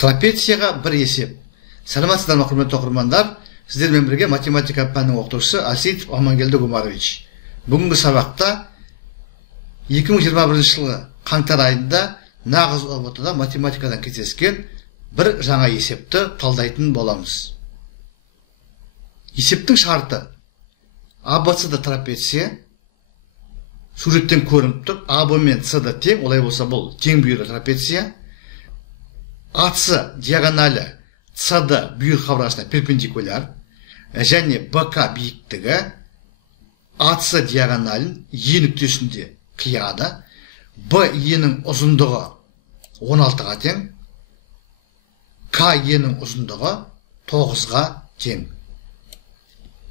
Трапецияға бір есеп. Саламатсыздар ма, құрметті оқырмандар? Сіздермен бірге математика пәнінің оқытушысы Аситов Амангелді Гумарович. Бүгінгі сабақта 2021 жылы қаңтар айында нағыз ұбт-да математикадан кездескен бір жаңа есепті талдайтын боламыз. Есептің шарты: ABC-да трапеция, суреттен көрініп тұр, AB мен CD тең, олай болса бұл тең бүйірлі трапеция. AC диагоналі CD бүйір қабырғасына перпендикуляр, және BK биіктігі AC диагоналін E нүктесінде қияды. BE-нің ұзындығы 16-ға тең, KE-нің ұзындығы 9-ға тең.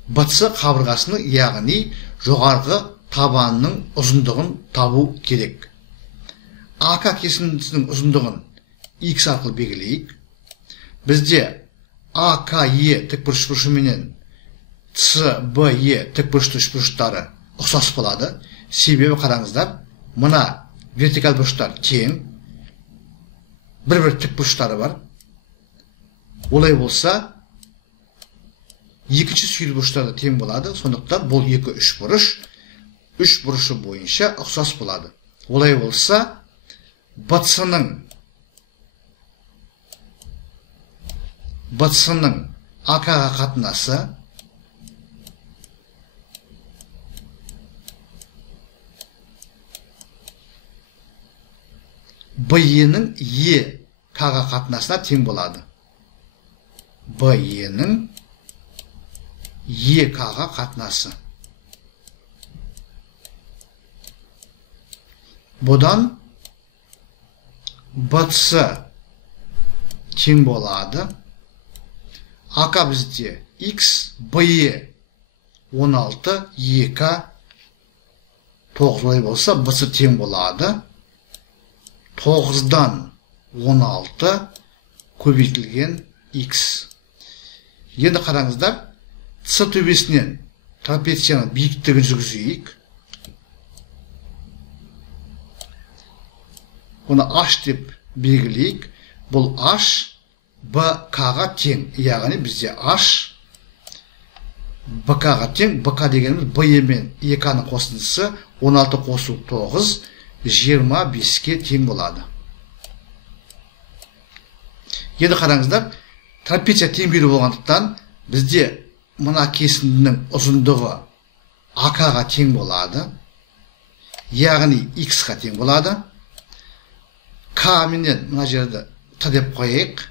BC қабырғасының, яғни жоғарғы табанының ұзындығын табу керек. AK кесіндісінің ұзындығын X арқылы белгілейік. Бізде AKE тікбұрыш менен CBE тікбұрыш үшбұрыштары ұқсас болады. Себебі қараңыздар, мына вертикаль бұрыштар тең, бір-бір тікбұрыштары бар. Олай болса, екінші сүйір бұрыштары тең болады. Сондықтан бұл екі үшбұрыш, үш бұрышы бойынша ұқсас болады. Олай болса, BC-нің AK-ға қатынасы BE-нің EK-ға қатынасына тең болады. BE-нің EK-ға қатынасы. Бұдан BC тең болады. AK бізде X, BE 16, EK 9 олай болса, BC тең болады. 9-дан 16 көбейтілген X. Енді қараңыздар, C төбесінен трапецияның биіктігін жүргізейік. Оны H деп белгілейік. Бұл H BK-ға тең, яғни бізде H BK-ға тең. BK дегеніміз BE мен EK-ның қосындысы 16 қосу 9, 25-ке тең болады. Енді қараңыздар, трапеция тең бүйірлі болғандықтан бізде мына кесіндінің ұзындығы AK-ға тең болады, яғни X-ға тең болады. K менен мына жерді T деп қойайық.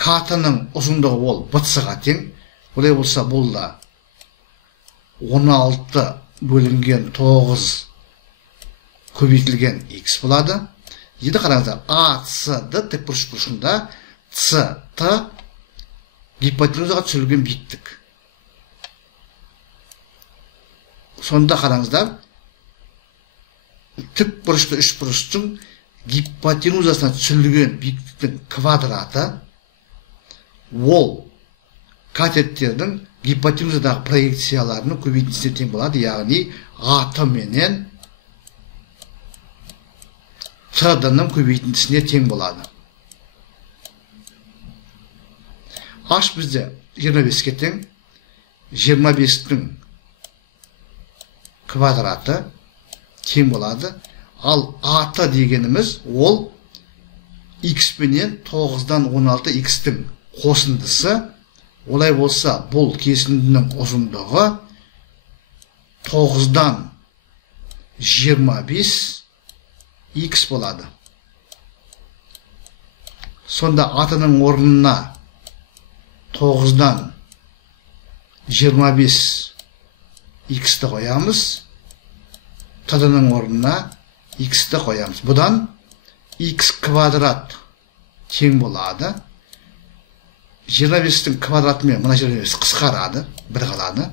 K-ның ұзындығы ол BC-ға тең. Олай болса, бұл да 16 бөлінген 9 көбейтілген X болады. Енді қараңыздар, ACD тікбұрыш бұрышында CT гипотенузаға түсірілген биіктік. Сонда қараңыздар, тікбұрышты үшбұрыштың гипотенузасына түсірілген биіктіктің квадраты ол катеттердің гипотенузадағы проекцияларының көбейтіндісіне тең болады, яғни AT менен TD-ның көбейтіндісіне тең болады. H бізде 25-ке тең, 25-дің квадраты тең болады. Ал AT дегеніміз ол X менен 9-дан 16 X-тің қосындысы. Олай болса, бұл кесіндінің ұзындығы 9-дан 25 X болады. Сонда AT-ның орнына 9-дан 25 X-ті қоямыз. TD-ның орнына X-ті қоямыз. Бұдан X квадрат тең болады. 25-тің квадратымен мына 25 қысқарады, бір қалады.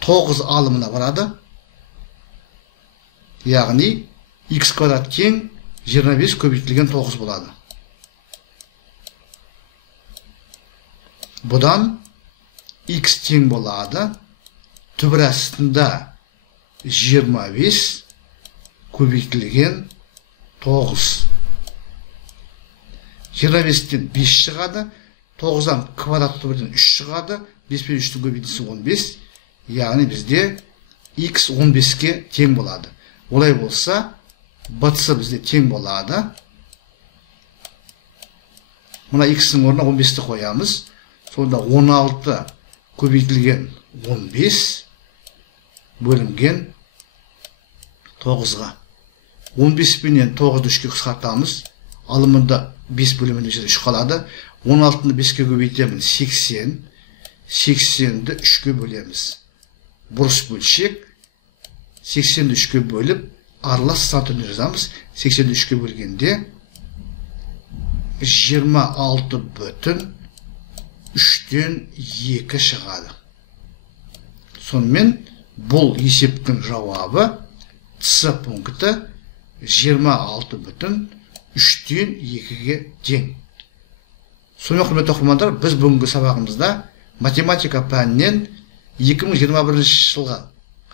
9 алымына барады. Яғни X квадрат тең 25 көбейтілген 9 болады. Бұдан X тең болады. Түбір астында 25 көбейтілген 9. 25-тен 5 шығады, 9-дан квадратты бірден 3 шығады, 5 пен 3-тің көбейтіндісі 15, яғни бізде x 15-ке тең болады. Олай болса, b-сы бізде тең болады. Мұна x-ның орнына 15-ті қоямыз. Сонда 16 көбейтілген 15 бөлінген 9-ға. 15 пенен 9-ды 3-ке қысқартамыз. Алымында 5 бөлімінде 3 қалады. 16-ны 5-ке көбейтемін 80. 80-ді 3-ке бөлеміз. Бұрыс бөлшек. 80-ді 3-ке бөліп, аралас сантын жазамыз. 80-ді 3-ке бөлгенде 26 бүтін 3-тен 2 шығады. Сонымен бұл есептің жауабы С пункті 26 бүтін 3-тен 2-ге тең. Сонымен құрметті оқырмандар, біз бүгінгі сабағымызда математика пәнінен 2021 жылғы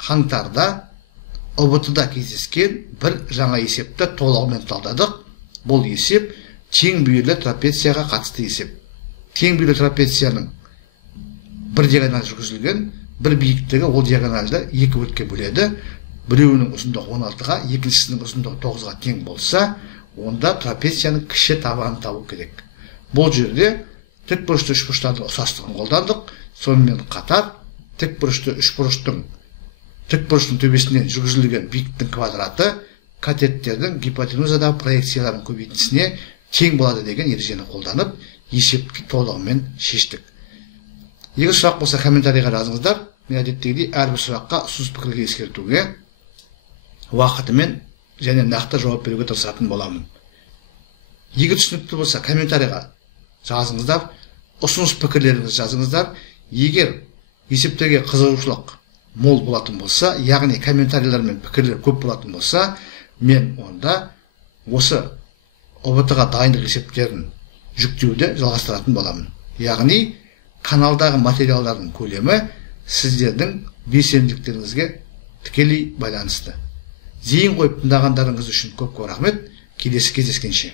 қаңтарда ұбт-да кездескен бір жаңа есепті толығымен талдадық. Бұл есеп тең бүйірлі трапецияға қатысты есеп. Тең бүйірлі трапецияның бір диагонал жүргізілген, бір биіктігі ол диагоналды 2 бөлікке бөледі. Біреуінің ұзындығы 16-ға, екіншісінің ұзындығы 9-ға тең болса, онда трапецияның кіші табанын табу керек. Бұл жерде тікбұрышты үшбұрыштардың ұқсастығын қолдандық. Сонымен қатар тікбұрышты үшбұрыштың төбесінен жүргізілген биіктің квадраты катеттердің гипотенузадағы проекциялардың көбейтіндісіне тең болады деген ережені қолданып, есепті толығымен шештік. Егер сұрақ болса комментарийға жазыңыздар. Мен әдеттегідей әрбір сұраққа ұсыныс пікірге ескертуге, уақытымен және нақты жауап беруге тырысатын боламын. Егер түсінікті болса комментарийға жазыңыздар, ұсыныс пікірлеріңізді жазыңыздар. Егер есептерге қызығушылық мол болатын болса, яғни комментарийлер мен пікірлер көп болатын болса, мен онда осы ОБТ-ға дайындық есептерін жүктеуді жалғастыратын боламын. Яғни каналдағы материалдардың көлемі сіздердің белсенділіктеріңізге тікелей байланысты. Зейін қойып тыңдағандарыңыз үшін көп рахмет. Келесі кездескенше.